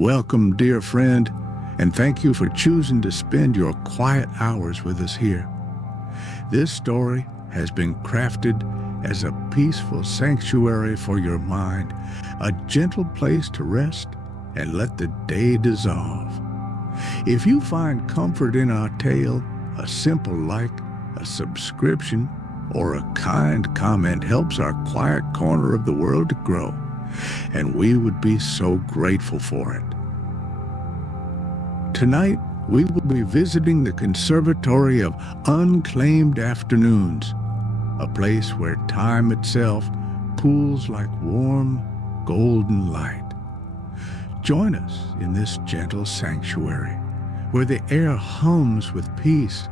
Welcome, dear friend, and thank you for choosing to spend your quiet hours with us here. This story has been crafted as a peaceful sanctuary for your mind, a gentle place to rest and let the day dissolve. If you find comfort in our tale, a simple like, a subscription, or a kind comment helps our quiet corner of the world to grow, and we would be so grateful for it. Tonight, we will be visiting the Conservatory of Unclaimed Afternoons, a place where time itself pools like warm, golden light. Join us in this gentle sanctuary, where the air hums with peace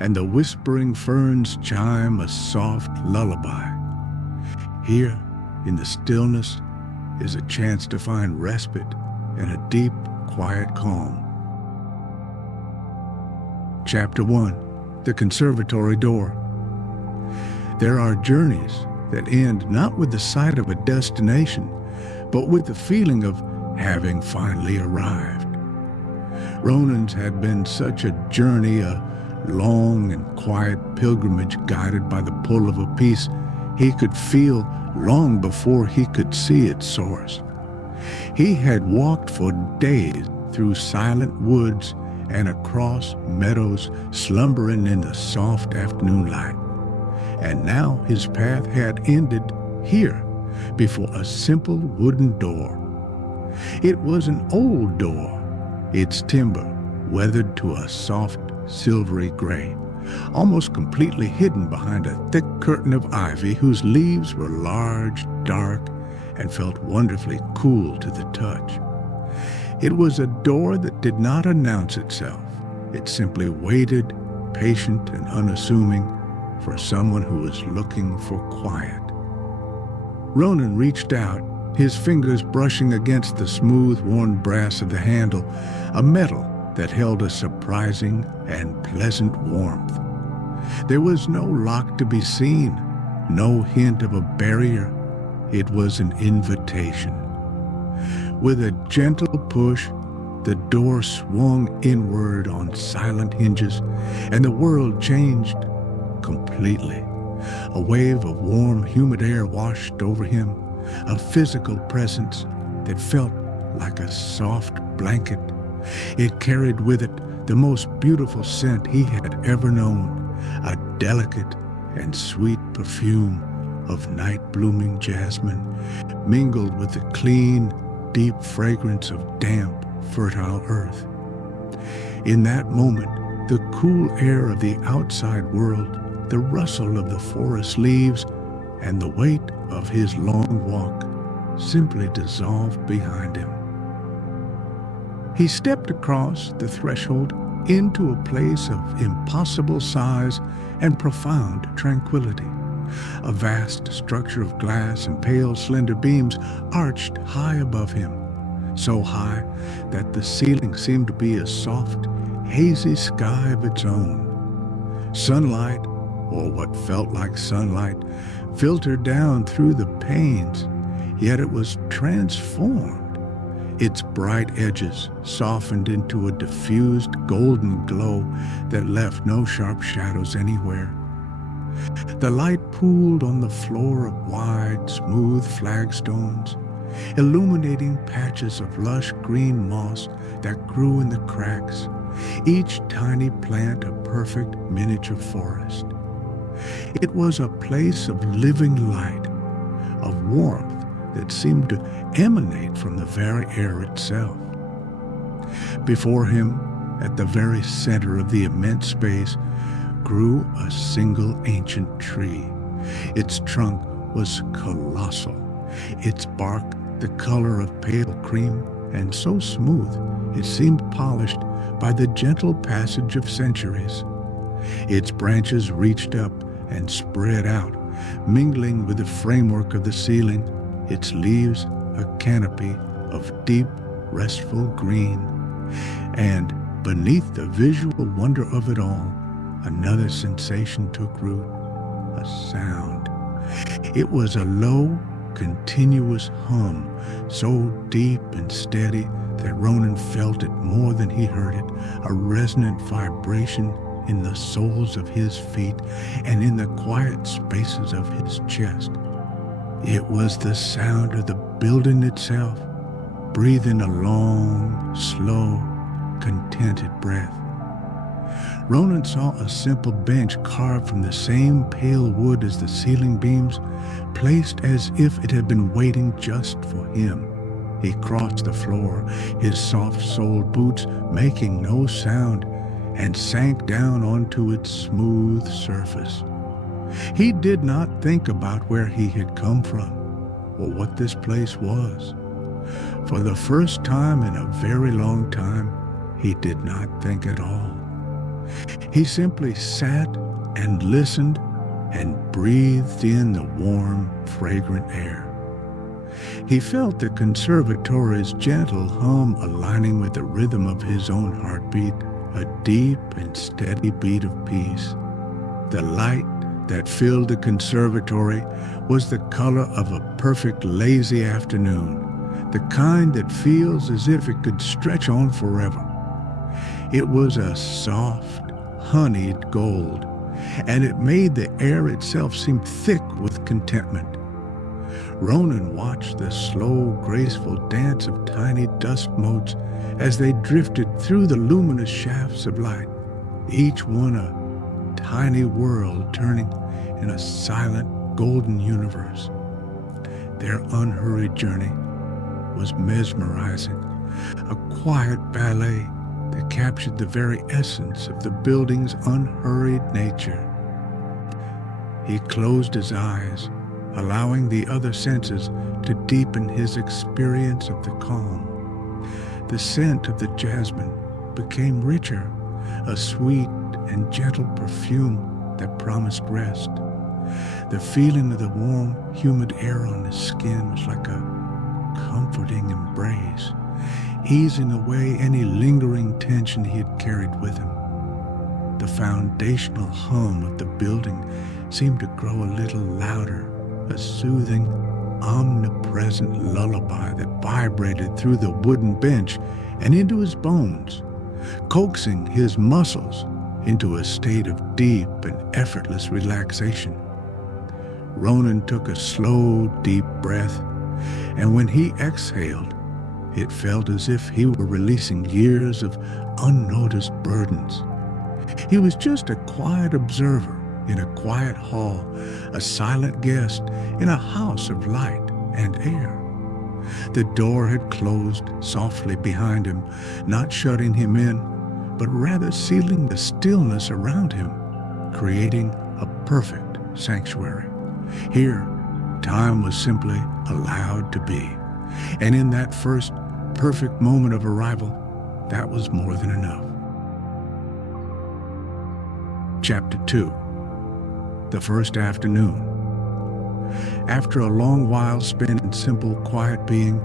and the whispering ferns chime a soft lullaby. Here, in the stillness, is a chance to find respite and a deep, quiet calm. Chapter 1, The Conservatory Door. There are journeys that end not with the sight of a destination, but with the feeling of having finally arrived. Ronan's had been such a journey, a long and quiet pilgrimage guided by the pull of a peace he could feel long before he could see its source. He had walked for days through silent woods and across meadows slumbering in the soft afternoon light. And now his path had ended here, before a simple wooden door. It was an old door, its timber weathered to a soft, silvery gray, almost completely hidden behind a thick curtain of ivy whose leaves were large, dark, and felt wonderfully cool to the touch. It was a door that did not announce itself. It simply waited, patient and unassuming, for someone who was looking for quiet. Ronan reached out, his fingers brushing against the smooth, worn brass of the handle, a metal that held a surprising and pleasant warmth. There was no lock to be seen, no hint of a barrier. It was an invitation. With a gentle push, the door swung inward on silent hinges, and the world changed completely. A wave of warm, humid air washed over him, a physical presence that felt like a soft blanket. It carried with it the most beautiful scent he had ever known, a delicate and sweet perfume of night-blooming jasmine, mingled with the clean, deep fragrance of damp, fertile earth. In that moment, the cool air of the outside world, the rustle of the forest leaves, and the weight of his long walk simply dissolved behind him. He stepped across the threshold into a place of impossible size and profound tranquility. A vast structure of glass and pale, slender beams arched high above him, so high that the ceiling seemed to be a soft, hazy sky of its own. Sunlight, or what felt like sunlight, filtered down through the panes, yet it was transformed. Its bright edges softened into a diffused golden glow that left no sharp shadows anywhere. The light pooled on the floor of wide, smooth flagstones, illuminating patches of lush green moss that grew in the cracks, each tiny plant a perfect miniature forest. It was a place of living light, of warmth that seemed to emanate from the very air itself. Before him, at the very center of the immense space, grew a single ancient tree. Its trunk was colossal, its bark the color of pale cream, and so smooth it seemed polished by the gentle passage of centuries. Its branches reached up and spread out, mingling with the framework of the ceiling, its leaves a canopy of deep, restful green. And beneath the visual wonder of it all, another sensation took root, a sound. It was a low, continuous hum, so deep and steady that Ronan felt it more than he heard it, a resonant vibration in the soles of his feet and in the quiet spaces of his chest. It was the sound of the building itself, breathing a long, slow, contented breath. Ronan saw a simple bench carved from the same pale wood as the ceiling beams, placed as if it had been waiting just for him. He crossed the floor, his soft-soled boots making no sound, and sank down onto its smooth surface. He did not think about where he had come from, or what this place was. For the first time in a very long time, he did not think at all. He simply sat and listened and breathed in the warm, fragrant air. He felt the conservatory's gentle hum aligning with the rhythm of his own heartbeat, a deep and steady beat of peace. The light that filled the conservatory was the color of a perfect lazy afternoon, the kind that feels as if it could stretch on forever. It was a soft, honeyed gold, and it made the air itself seem thick with contentment. Ronan watched the slow, graceful dance of tiny dust motes as they drifted through the luminous shafts of light, each one a tiny world turning in a silent, golden universe. Their unhurried journey was mesmerizing, a quiet ballet that captured the very essence of the building's unhurried nature. He closed his eyes, allowing the other senses to deepen his experience of the calm. The scent of the jasmine became richer, a sweet and gentle perfume that promised rest. The feeling of the warm, humid air on his skin was like a comforting embrace, easing away any lingering tension he had carried with him. The foundational hum of the building seemed to grow a little louder, a soothing, omnipresent lullaby that vibrated through the wooden bench and into his bones, coaxing his muscles into a state of deep and effortless relaxation. Ronan took a slow, deep breath, and when he exhaled, it felt as if he were releasing years of unnoticed burdens. He was just a quiet observer in a quiet hall, a silent guest in a house of light and air. The door had closed softly behind him, not shutting him in, but rather sealing the stillness around him, creating a perfect sanctuary. Here, time was simply allowed to be, and in that first perfect moment of arrival, that was more than enough. Chapter 2. The First Afternoon. After a long while spent in simple, quiet being,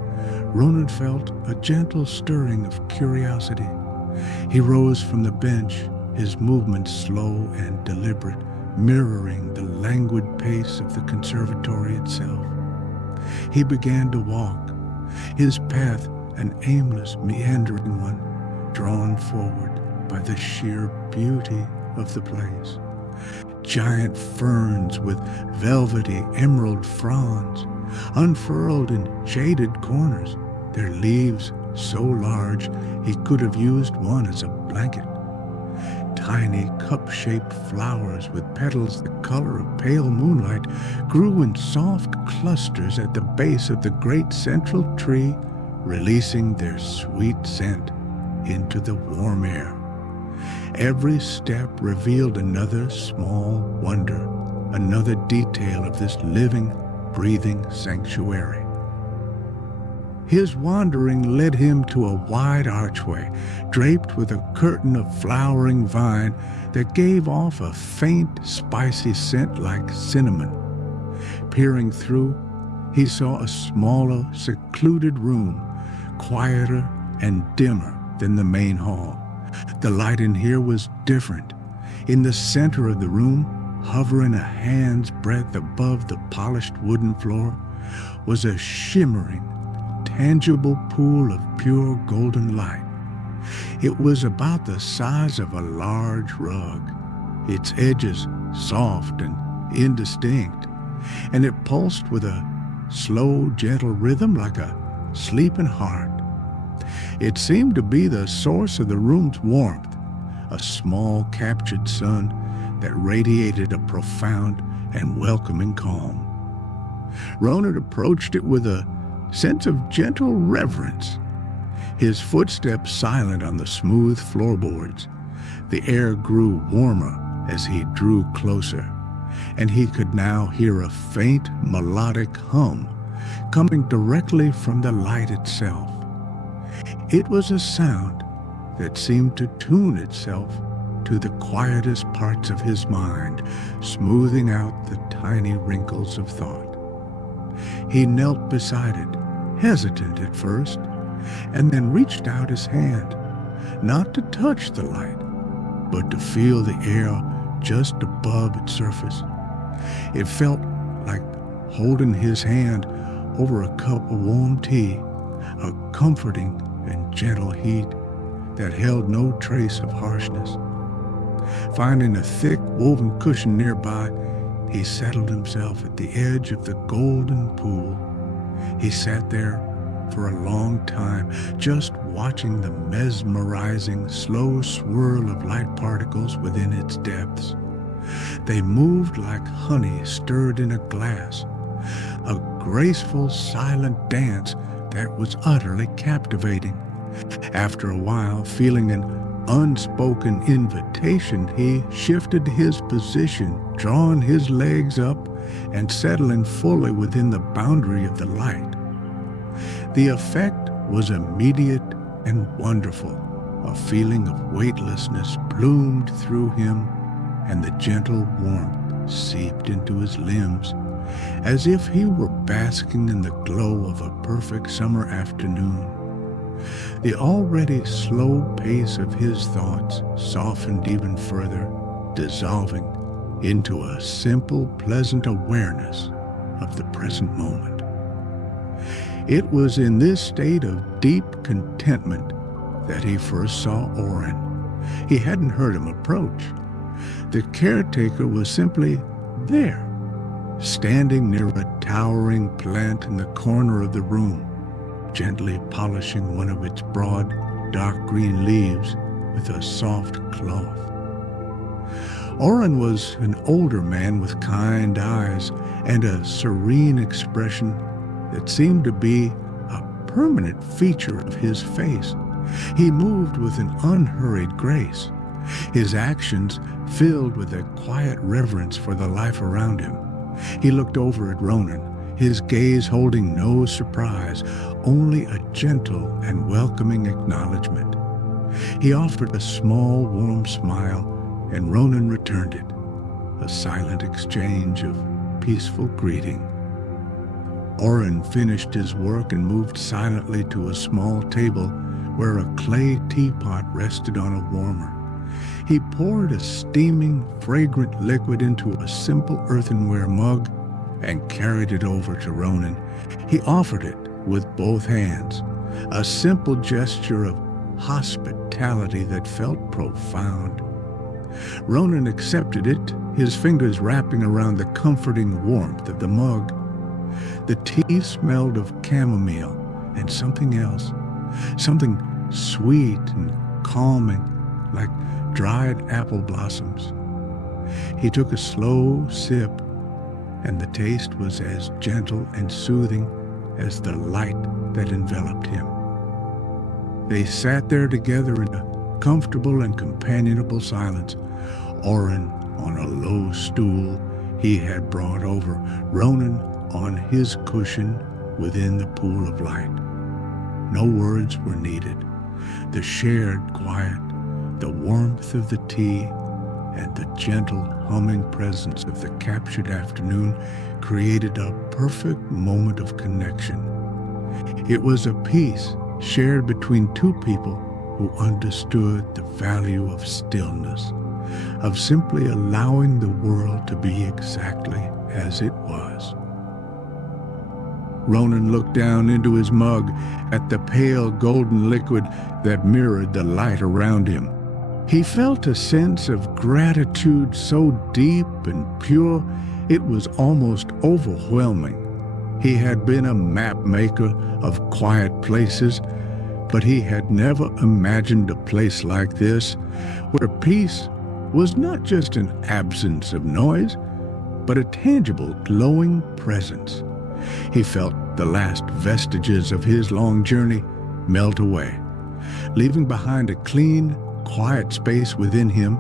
Ronan felt a gentle stirring of curiosity. He rose from the bench, his movements slow and deliberate, mirroring the languid pace of the conservatory itself. He began to walk, his path an aimless, meandering one, drawn forward by the sheer beauty of the place. Giant ferns with velvety emerald fronds unfurled in shaded corners, their leaves so large he could have used one as a blanket. Tiny cup-shaped flowers with petals the color of pale moonlight grew in soft clusters at the base of the great central tree, releasing their sweet scent into the warm air. Every step revealed another small wonder, another detail of this living, breathing sanctuary. His wandering led him to a wide archway, draped with a curtain of flowering vine that gave off a faint, spicy scent like cinnamon. Peering through, he saw a smaller, secluded room, quieter and dimmer than the main hall. The light in here was different. In the center of the room, hovering a hand's breadth above the polished wooden floor, was a shimmering, tangible pool of pure golden light. It was about the size of a large rug, its edges soft and indistinct, and it pulsed with a slow, gentle rhythm like a sleeping heart. It seemed to be the source of the room's warmth, a small captured sun that radiated a profound and welcoming calm. Ronan approached it with a sense of gentle reverence, his footsteps silent on the smooth floorboards. The air grew warmer as he drew closer, and he could now hear a faint melodic hum coming directly from the light itself. It was a sound that seemed to tune itself to the quietest parts of his mind, smoothing out the tiny wrinkles of thought. He knelt beside it, hesitant at first, and then reached out his hand, not to touch the light, but to feel the air just above its surface. It felt like holding his hand over a cup of warm tea, a comforting and gentle heat that held no trace of harshness. Finding a thick woven cushion nearby, he settled himself at the edge of the golden pool. He sat there for a long time, just watching the mesmerizing, slow swirl of light particles within its depths. They moved like honey stirred in a glass, a graceful, silent dance that was utterly captivating. After a while, feeling an unspoken invitation, he shifted his position, drawing his legs up and settling fully within the boundary of the light. The effect was immediate and wonderful. A feeling of weightlessness bloomed through him, and the gentle warmth seeped into his limbs, as if he were basking in the glow of a perfect summer afternoon. The already slow pace of his thoughts softened even further, dissolving into a simple, pleasant awareness of the present moment. It was in this state of deep contentment that he first saw Oren. He hadn't heard him approach. The caretaker was simply there, standing near a towering plant in the corner of the room, gently polishing one of its broad, dark green leaves with a soft cloth. Oren was an older man with kind eyes and a serene expression that seemed to be a permanent feature of his face. He moved with an unhurried grace, his actions filled with a quiet reverence for the life around him. He looked over at Ronan, his gaze holding no surprise, only a gentle and welcoming acknowledgement. He offered a small, warm smile, and Ronan returned it, a silent exchange of peaceful greeting. Oren finished his work and moved silently to a small table where a clay teapot rested on a warmer. He poured a steaming, fragrant liquid into a simple earthenware mug and carried it over to Ronan. He offered it with both hands, a simple gesture of hospitality that felt profound. Ronan accepted it, his fingers wrapping around the comforting warmth of the mug. The tea smelled of chamomile and something else, something sweet and calming, like dried apple blossoms. He took a slow sip, and the taste was as gentle and soothing as the light that enveloped him. They sat there together in a comfortable and companionable silence, Oren on a low stool he had brought over, Ronan on his cushion within the pool of light. No words were needed. The shared quiet, the warmth of the tea, and the gentle humming presence of the captured afternoon created a perfect moment of connection. It was a peace shared between two people who understood the value of stillness, of simply allowing the world to be exactly as it was. Ronan looked down into his mug at the pale golden liquid that mirrored the light around him. He felt a sense of gratitude so deep and pure it was almost overwhelming. He had been a map maker of quiet places, but he had never imagined a place like this, where peace was not just an absence of noise, but a tangible, glowing presence. He felt the last vestiges of his long journey melt away, leaving behind a clean, quiet space within him,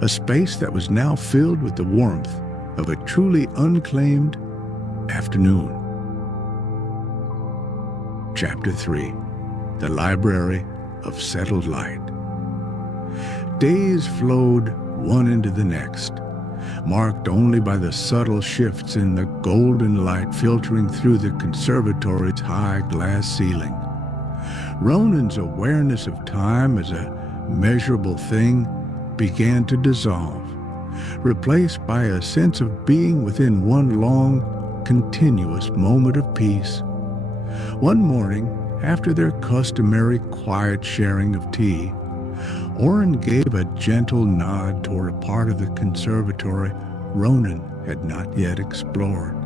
a space that was now filled with the warmth of a truly unclaimed afternoon. Chapter 3. The Library of Settled Light. Days flowed one into the next, marked only by the subtle shifts in the golden light filtering through the conservatory's high glass ceiling. Ronan's awareness of time as a measurable thing began to dissolve, replaced by a sense of being within one long, continuous moment of peace. One morning, after their customary quiet sharing of tea, Oren gave a gentle nod toward a part of the conservatory Ronan had not yet explored.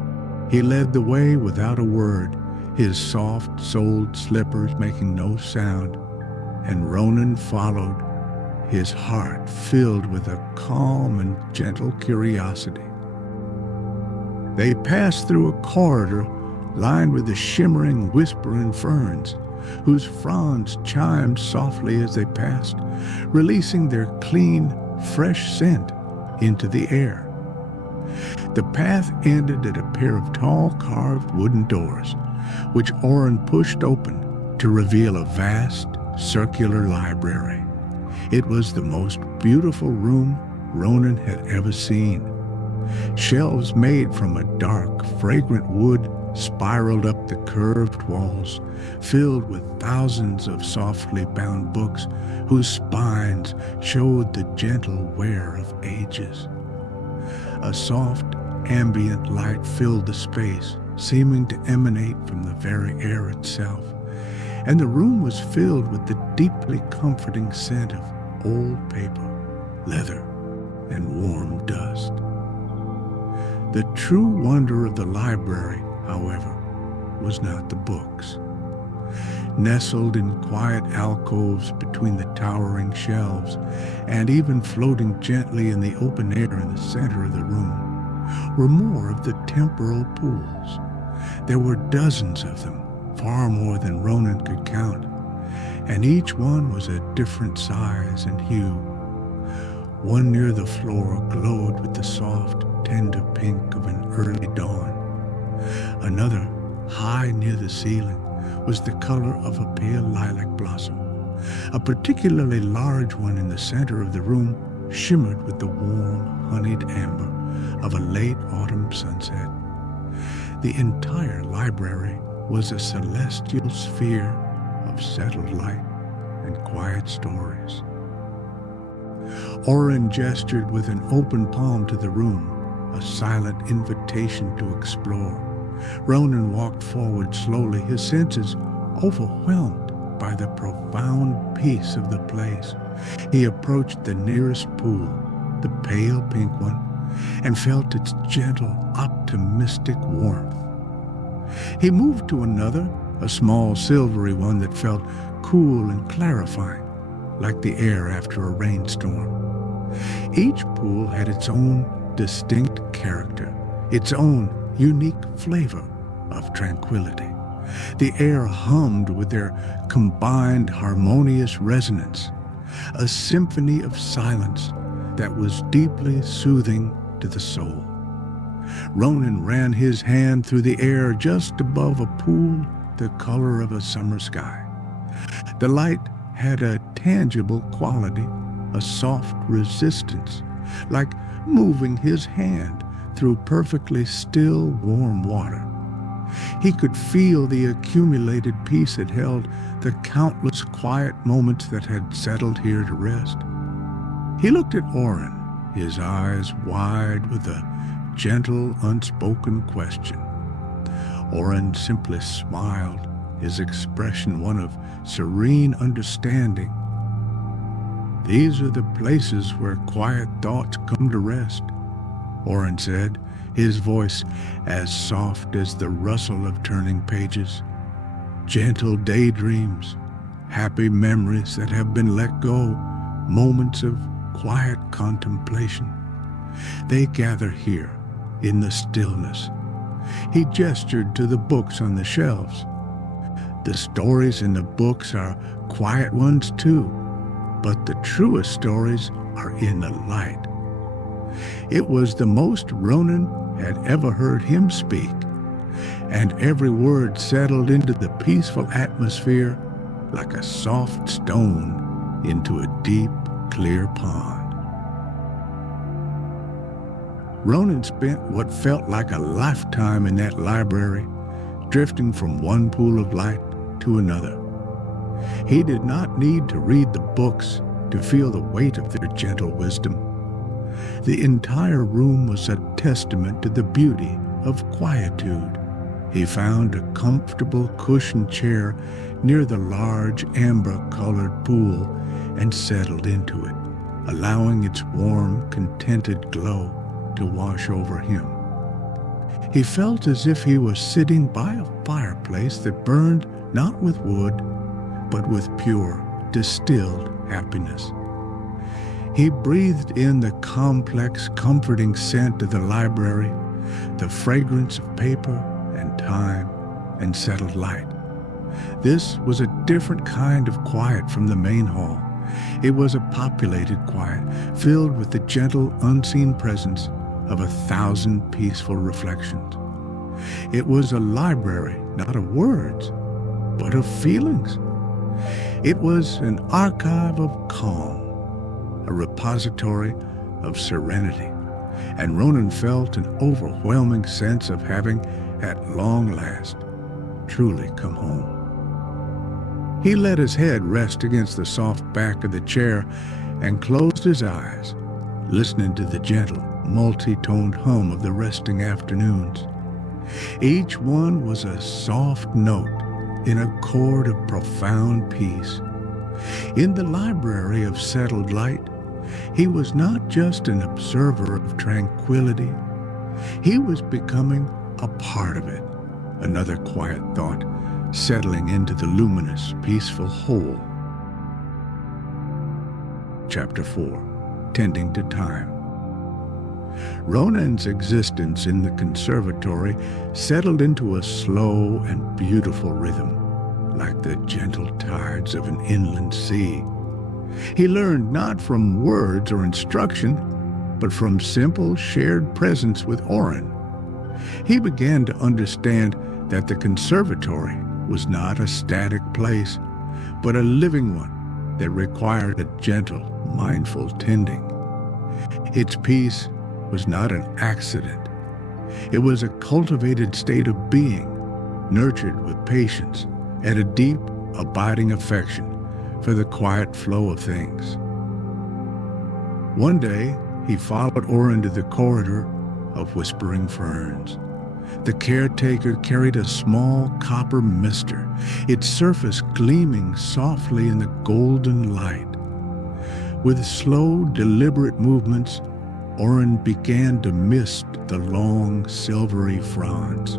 He led the way without a word, his soft-soled slippers making no sound, and Ronan followed, his heart filled with a calm and gentle curiosity. They passed through a corridor lined with the shimmering, whispering ferns, whose fronds chimed softly as they passed, releasing their clean, fresh scent into the air. The path ended at a pair of tall carved wooden doors, which Oren pushed open to reveal a vast, circular library. It was the most beautiful room Ronan had ever seen. Shelves made from a dark, fragrant wood spiraled up the curved walls, filled with thousands of softly bound books whose spines showed the gentle wear of ages. A soft, ambient light filled the space, seeming to emanate from the very air itself, and the room was filled with the deeply comforting scent of old paper, leather, and warm dust. The true wonder of the library, however, was not the books. Nestled in quiet alcoves between the towering shelves, and even floating gently in the open air in the center of the room, were more of the temporal pools. There were dozens of them, far more than Ronan could count, and each one was a different size and hue. One near the floor glowed with the soft, tender pink of an early dawn. Another, high near the ceiling, was the color of a pale lilac blossom. A particularly large one in the center of the room shimmered with the warm, honeyed amber of a late autumn sunset. The entire library was a celestial sphere of settled light and quiet stories. Oren gestured with an open palm to the room, a silent invitation to explore. Ronan walked forward slowly, his senses overwhelmed by the profound peace of the place. He approached the nearest pool, the pale pink one, and felt its gentle, optimistic warmth. He moved to another, a small silvery one that felt cool and clarifying, like the air after a rainstorm. Each pool had its own distinct character, its own unique flavor of tranquility. The air hummed with their combined harmonious resonance, a symphony of silence that was deeply soothing to the soul. Ronan ran his hand through the air just above a pool the color of a summer sky. The light had a tangible quality, a soft resistance, like moving his hand through perfectly still, warm water. He could feel the accumulated peace it held, the countless quiet moments that had settled here to rest. He looked at Oren, his eyes wide with a gentle, unspoken question. Oren simply smiled, his expression one of serene understanding. "These are the places where quiet thoughts come to rest," Oren said, his voice as soft as the rustle of turning pages. "Gentle daydreams, happy memories that have been let go, moments of quiet contemplation. They gather here in the stillness." He gestured to the books on the shelves. "The stories in the books are quiet ones too, but the truest stories are in the light." It was the most Ronan had ever heard him speak, and every word settled into the peaceful atmosphere like a soft stone into a deep, clear pond. Ronan spent what felt like a lifetime in that library, drifting from one pool of light to another. He did not need to read the books to feel the weight of their gentle wisdom. The entire room was a testament to the beauty of quietude. He found a comfortable cushioned chair near the large amber-colored pool and settled into it, allowing its warm, contented glow to wash over him. He felt as if he was sitting by a fireplace that burned not with wood, but with pure, distilled happiness. He breathed in the complex, comforting scent of the library, the fragrance of paper and time and settled light. This was a different kind of quiet from the main hall. It was a populated quiet, filled with the gentle, unseen presence of 1,000 peaceful reflections. It was a library, not of words, but of feelings. It was an archive of calm, a repository of serenity, and Ronan felt an overwhelming sense of having, at long last, truly come home. He let his head rest against the soft back of the chair and closed his eyes, listening to the gentle, multi-toned hum of the resting afternoons. Each one was a soft note in a chord of profound peace. In the library of settled light, he was not just an observer of tranquility. He was becoming a part of it, another quiet thought settling into the luminous, peaceful whole. Chapter 4. Tending to Time. Ronan's existence in the conservatory settled into a slow and beautiful rhythm, like the gentle tides of an inland sea. He learned not from words or instruction, but from simple shared presence with Oren. He began to understand that the conservatory was not a static place, but a living one that required a gentle, mindful tending. Its peace was not an accident. It was a cultivated state of being, nurtured with patience and a deep, abiding affection for the quiet flow of things. One day, he followed Oren to the corridor of whispering ferns. The caretaker carried a small copper mister, its surface gleaming softly in the golden light. With slow, deliberate movements, Oren began to mist the long, silvery fronds.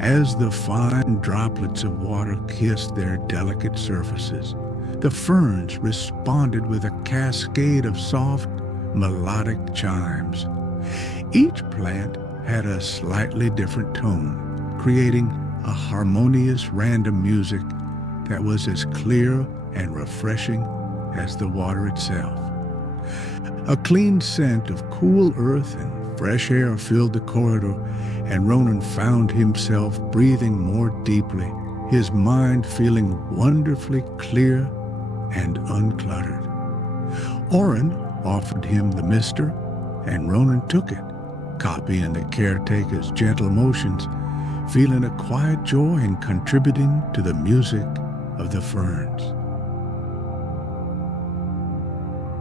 As the fine droplets of water kissed their delicate surfaces, the ferns responded with a cascade of soft, melodic chimes. Each plant had a slightly different tone, creating a harmonious random music that was as clear and refreshing as the water itself. A clean scent of cool earth and fresh air filled the corridor, and Ronan found himself breathing more deeply, his mind feeling wonderfully clear and uncluttered. Oren offered him the mister, and Ronan took it, copying the caretaker's gentle motions, feeling a quiet joy in contributing to the music of the ferns.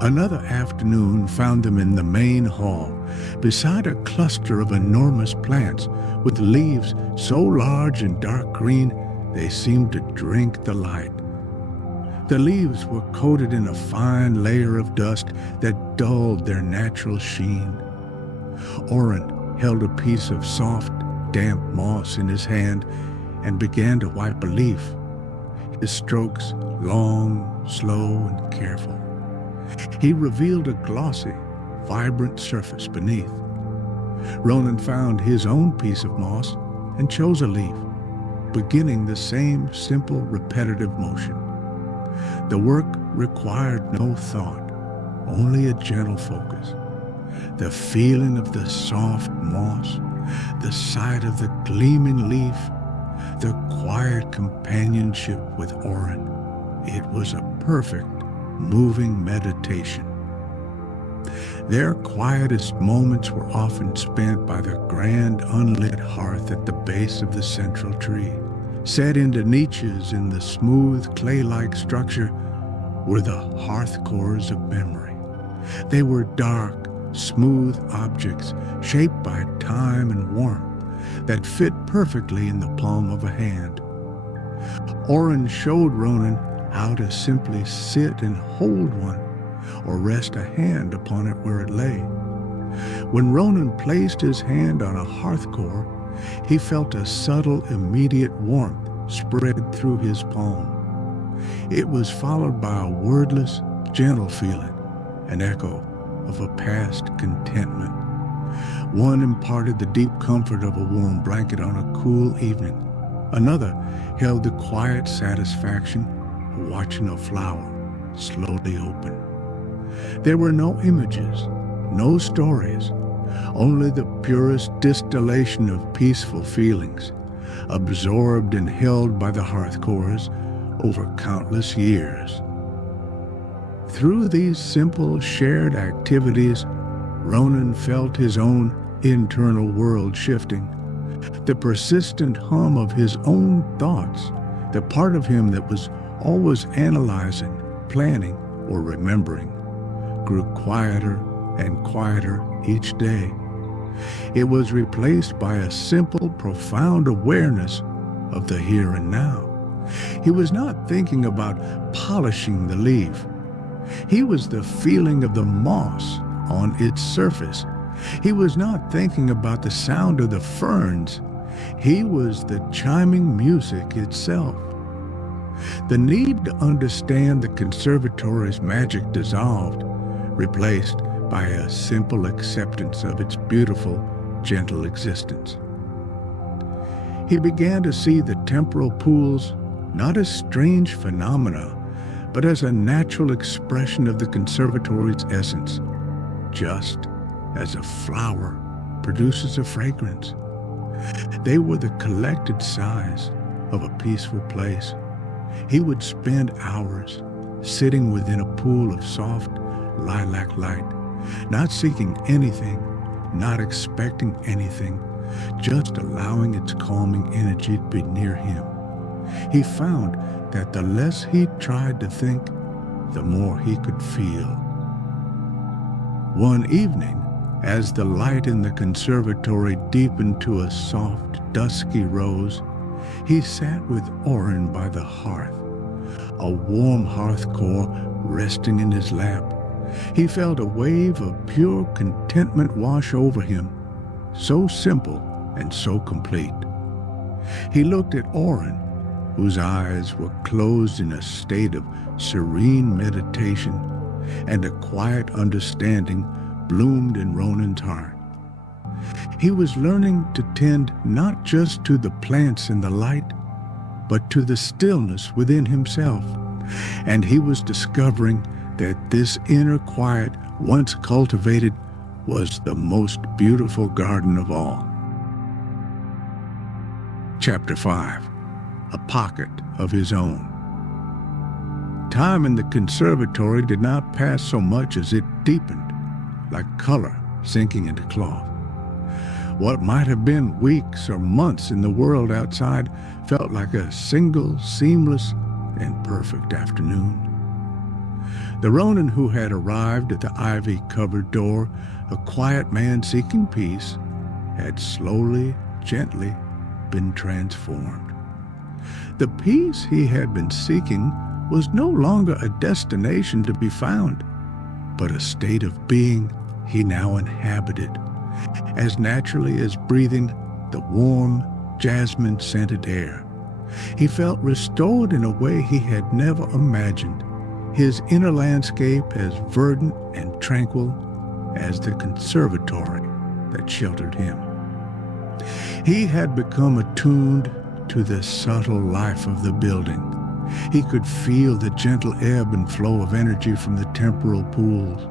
Another afternoon found them in the main hall, beside a cluster of enormous plants with leaves so large and dark green they seemed to drink the light. The leaves were coated in a fine layer of dust that dulled their natural sheen. Oren held a piece of soft, damp moss in his hand and began to wipe a leaf, his strokes long, slow, and careful. He revealed a glossy, vibrant surface beneath. Ronan found his own piece of moss and chose a leaf, beginning the same simple, repetitive motion. The work required no thought, only a gentle focus. The feeling of the soft moss, the sight of the gleaming leaf, the quiet companionship with Oren. It was a perfect, moving meditation. Their quietest moments were often spent by the grand unlit hearth at the base of the central tree. Set into niches in the smooth clay-like structure were the hearth cores of memory. They were dark, smooth objects shaped by time and warmth that fit perfectly in the palm of a hand. Oren showed Ronan how to simply sit and hold one, or rest a hand upon it where it lay. When Ronan placed his hand on a hearth core, he felt a subtle, immediate warmth spread through his palm. It was followed by a wordless, gentle feeling, an echo of a past contentment. One imparted the deep comfort of a warm blanket on a cool evening. Another held the quiet satisfaction of watching a flower slowly open. There were no images, no stories, only the purest distillation of peaceful feelings, absorbed and held by the hearth cores over countless years. Through these simple shared activities, Ronan felt his own internal world shifting. The persistent hum of his own thoughts, the part of him that was always analyzing, planning, or remembering, grew quieter and quieter each day. It was replaced by a simple, profound awareness of the here and now. He was not thinking about polishing the leaf. He was the feeling of the moss on its surface. He was not thinking about the sound of the ferns. He was the chiming music itself. The need to understand the conservatory's magic dissolved, replaced by a simple acceptance of its beautiful, gentle existence. He began to see the temporal pools not as strange phenomena, but as a natural expression of the conservatory's essence, just as a flower produces a fragrance. They were the collected sighs of a peaceful place. He would spend hours sitting within a pool of soft lilac light, not seeking anything, not expecting anything, just allowing its calming energy to be near him. He found that the less he tried to think, the more he could feel. One evening, as the light in the conservatory deepened to a soft, dusky rose, he sat with Oren by the hearth, a warm hearth core resting in his lap. He felt a wave of pure contentment wash over him, so simple and so complete. He looked at Oren, whose eyes were closed in a state of serene meditation, and a quiet understanding bloomed in Ronan's heart. He was learning to tend not just to the plants and the light, but to the stillness within himself, and he was discovering that this inner quiet, once cultivated, was the most beautiful garden of all. Chapter 5. A Pocket of His Own. Time in the conservatory did not pass so much as it deepened, like color sinking into cloth. What might have been weeks or months in the world outside felt like a single, seamless, and perfect afternoon. The Ronin who had arrived at the ivy-covered door, a quiet man seeking peace, had slowly, gently been transformed. The peace he had been seeking was no longer a destination to be found, but a state of being he now inhabited, as naturally as breathing the warm, jasmine-scented air. He felt restored in a way he had never imagined, his inner landscape as verdant and tranquil as the conservatory that sheltered him. He had become attuned to the subtle life of the building. He could feel the gentle ebb and flow of energy from the temporal pools,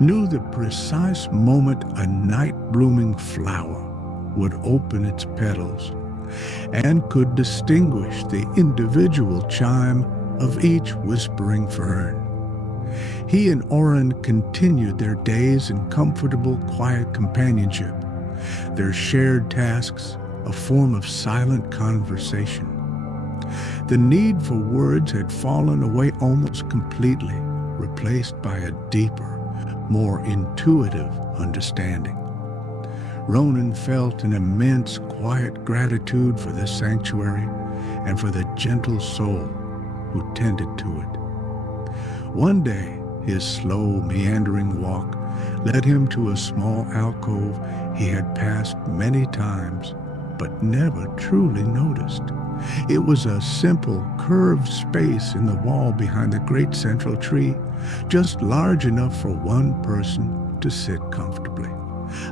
knew the precise moment a night-blooming flower would open its petals, and could distinguish the individual chime of each whispering fern. He and Oren continued their days in comfortable, quiet companionship, their shared tasks a form of silent conversation. The need for words had fallen away almost completely, replaced by a deeper, more intuitive understanding. Ronan felt an immense, quiet gratitude for this sanctuary and for the gentle soul who tended to it. One day, his slow, meandering walk led him to a small alcove he had passed many times, but never truly noticed. It was a simple, curved space in the wall behind the great central tree, just large enough for one person to sit comfortably.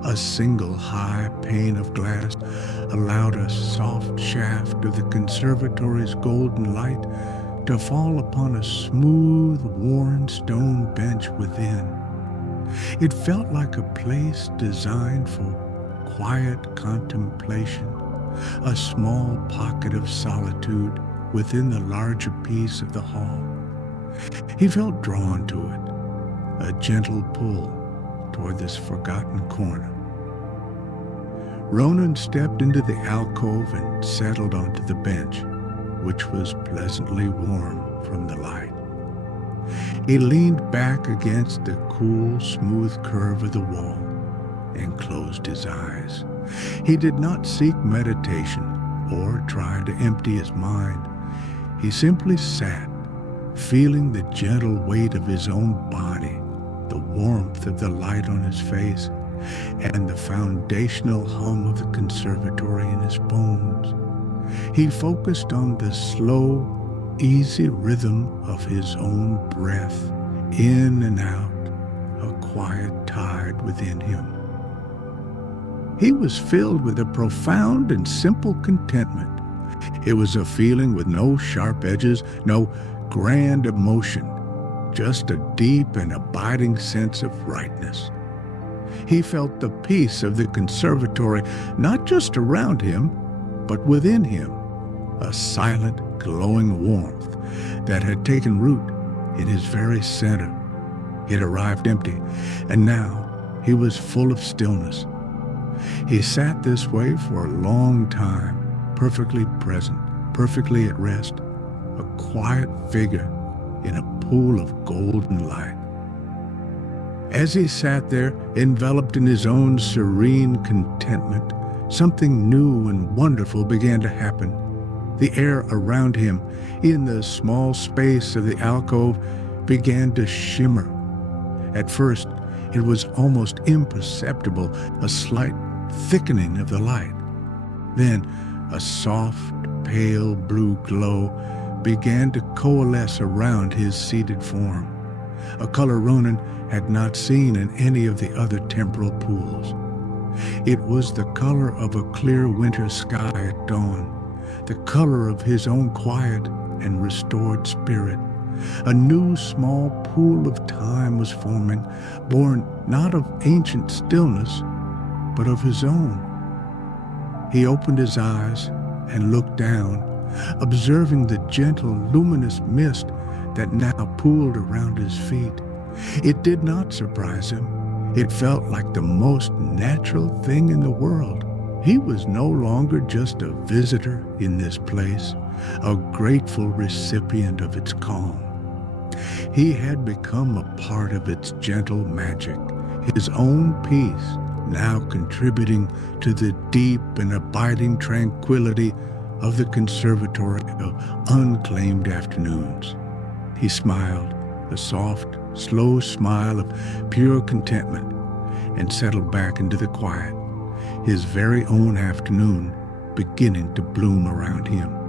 A single high pane of glass allowed a soft shaft of the conservatory's golden light to fall upon a smooth, worn stone bench within. It felt like a place designed for quiet contemplation, a small pocket of solitude within the larger piece of the hall. He felt drawn to it, a gentle pull toward this forgotten corner. Ronan stepped into the alcove and settled onto the bench, which was pleasantly warm from the light. He leaned back against the cool, smooth curve of the wall and closed his eyes. He did not seek meditation or try to empty his mind. He simply sat, feeling the gentle weight of his own body, the warmth of the light on his face, and the foundational hum of the conservatory in his bones. He focused on the slow, easy rhythm of his own breath, in and out, a quiet tide within him. He was filled with a profound and simple contentment. It was a feeling with no sharp edges, no grand emotion, just a deep and abiding sense of rightness. He felt the peace of the conservatory not just around him, but within him, a silent, glowing warmth that had taken root in his very center. It arrived empty, and now he was full of stillness. He sat this way for a long time, perfectly present, perfectly at rest, a quiet figure in a pool of golden light. As he sat there, enveloped in his own serene contentment, something new and wonderful began to happen. The air around him, in the small space of the alcove, began to shimmer. At first, it was almost imperceptible, a slight thickening of the light. Then, a soft, pale blue glow began to coalesce around his seated form, a color Ronan had not seen in any of the other temporal pools. It was the color of a clear winter sky at dawn, the color of his own quiet and restored spirit. A new small pool of time was forming, born not of ancient stillness, but of his own. He opened his eyes and looked down, observing the gentle, luminous mist that now pooled around his feet. It did not surprise him. It felt like the most natural thing in the world. He was no longer just a visitor in this place, a grateful recipient of its calm. He had become a part of its gentle magic, his own peace now contributing to the deep and abiding tranquility of the Conservatory of Unclaimed Afternoons. He smiled, a soft, slow smile of pure contentment, and settled back into the quiet, his very own afternoon beginning to bloom around him.